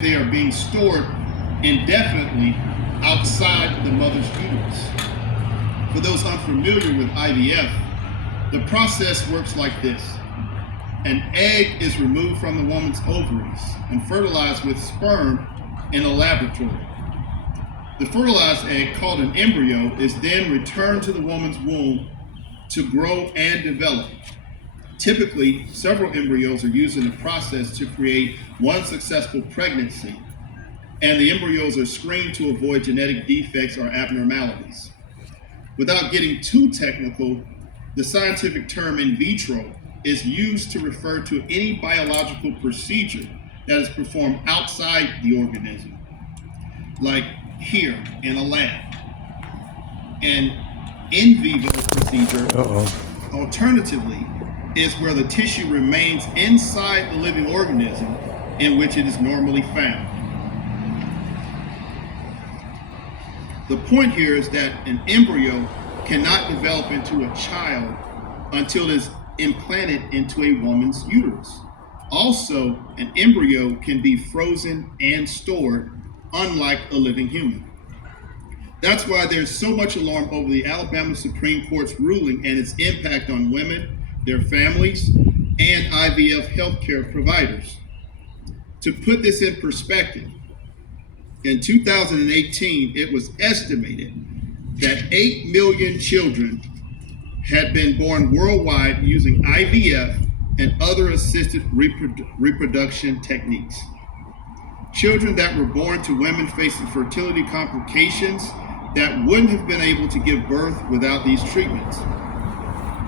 They are being stored indefinitely outside the mother's uterus. For those unfamiliar with IVF, the process works like this. An egg is removed from the woman's ovaries and fertilized with sperm in a laboratory. The fertilized egg, called an embryo, is then returned to the woman's womb to grow and develop. Typically, several embryos are used in the process to create one successful pregnancy, and the embryos are screened to avoid genetic defects or abnormalities. Without getting too technical, the scientific term in vitro is used to refer to any biological procedure that is performed outside the organism, like here in a lab. An in vivo procedure, alternatively, is where the tissue remains inside the living organism in which it is normally found. The point here is that an embryo cannot develop into a child until it is implanted into a woman's uterus. Also, an embryo can be frozen and stored, unlike a living human. That's why there's so much alarm over the Alabama Supreme Court's ruling and its impact on women, their families, and IVF healthcare providers. To put this in perspective, in 2018, it was estimated that 8 million children had been born worldwide using IVF and other assisted reproduction techniques. Children that were born to women facing fertility complications that wouldn't have been able to give birth without these treatments.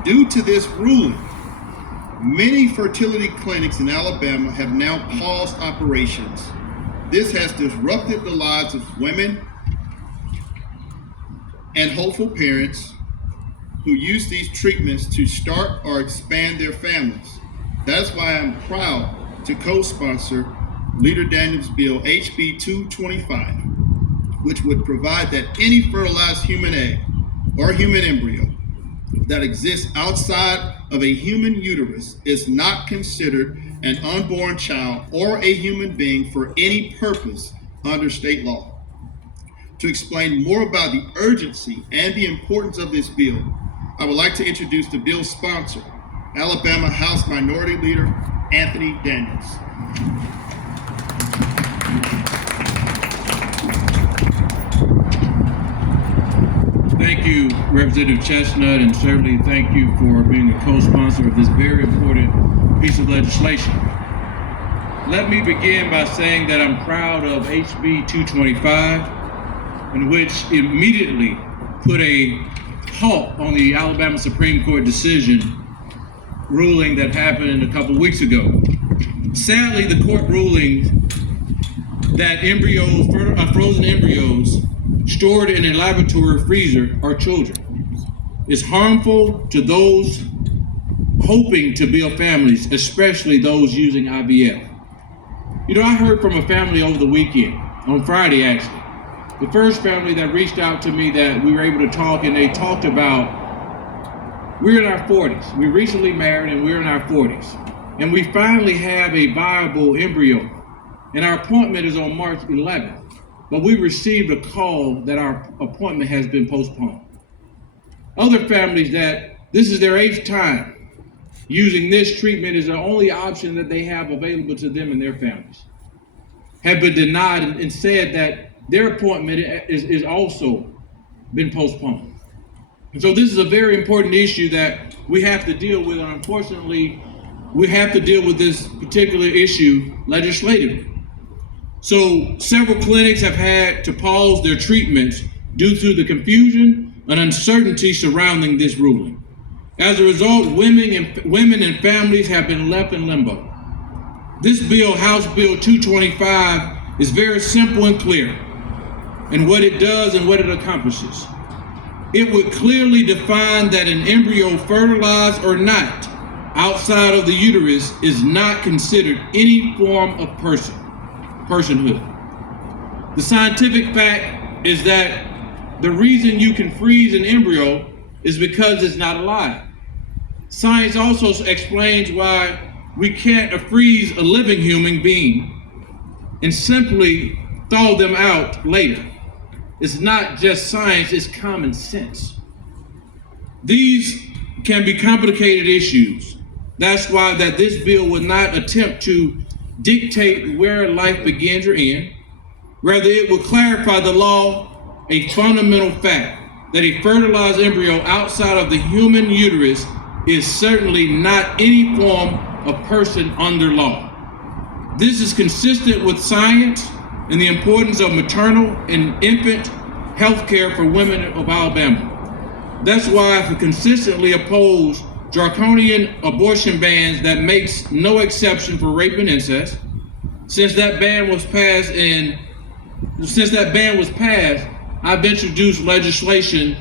Due to this ruling, many fertility clinics in Alabama have now paused operations. This has disrupted the lives of women and hopeful parents who use these treatments to start or expand their families. That's why I'm proud to co-sponsor Leader Daniels' bill HB 225, which would provide that any fertilized human egg or human embryo that exists outside of a human uterus is not considered an unborn child or a human being for any purpose under state law. To explain more about the urgency and the importance of this bill, I would like to introduce the bill's sponsor, Alabama House Minority Leader Anthony Daniels. Thank you, Representative Chestnut, and certainly thank you for being a co-sponsor of this very important piece of legislation. Let me begin by saying that I'm proud of HB 225, in which immediately put a halt on the Alabama Supreme Court decision ruling that happened a couple weeks ago. Sadly, the court ruling that frozen embryos stored in a laboratory freezer are children is harmful to those hoping to build families, especially those using IVF. You know, I heard from a family over the weekend, on Friday actually, the first family that reached out to me that we were able to talk, and they talked about, we're in our 40s. We recently married and we're in our 40s. And we finally have a viable embryo. And our appointment is on March 11th. But we received a call that our appointment has been postponed. Other families that this is their 8th time using this treatment is the only option that they have available to them and their families, have been denied and said that their appointment is also been postponed. And so this is a very important issue that we have to deal with, and unfortunately, we have to deal with this particular issue legislatively. So several clinics have had to pause their treatments due to the confusion and uncertainty surrounding this ruling. As a result, women and families have been left in limbo. This bill, House Bill 225, is very simple and clear in what it does and what it accomplishes. It would clearly define that an embryo, fertilized or not, outside of the uterus is not considered any form of personhood. The scientific fact is that the reason you can freeze an embryo is because it's not alive. Science also explains why we can't freeze a living human being. and simply thaw them out later. It's not just science, it's common sense. These can be complicated issues. That's why that this bill will not attempt to dictate where life begins or ends. Rather, it will clarify the law, a fundamental fact that a fertilized embryo outside of the human uterus is certainly not any form of person under law. This is consistent with science and the importance of maternal and infant health care for women of Alabama. That's why I have consistently opposed draconian abortion bans that makes no exception for rape and incest. Since that ban was passed, I've introduced legislation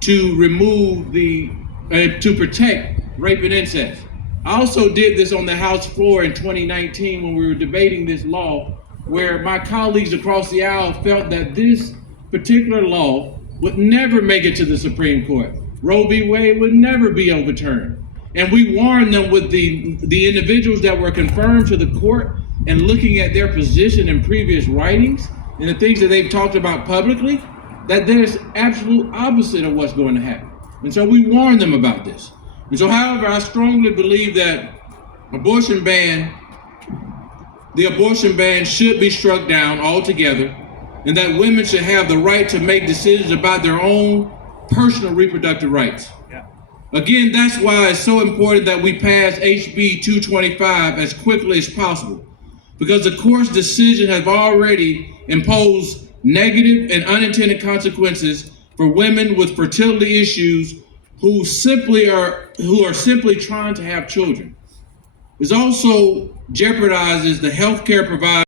to remove to protect rape and incest. I also did this on the House floor in 2019 when we were debating this law, where my colleagues across the aisle felt that this particular law would never make it to the Supreme Court. Roe v. Wade would never be overturned. And we warned them with the individuals that were confirmed to the court and looking at their position in previous writings and the things that they've talked about publicly, that there's absolute opposite of what's going to happen. And so we warned them about this. And so, however, I strongly believe that the abortion ban should be struck down altogether, and that women should have the right to make decisions about their own personal reproductive rights. Yeah. Again, that's why it's so important that we pass HB 225 as quickly as possible, because the court's decision has already imposed negative and unintended consequences for women with fertility issues who are simply trying to have children. It also jeopardizes the health care providers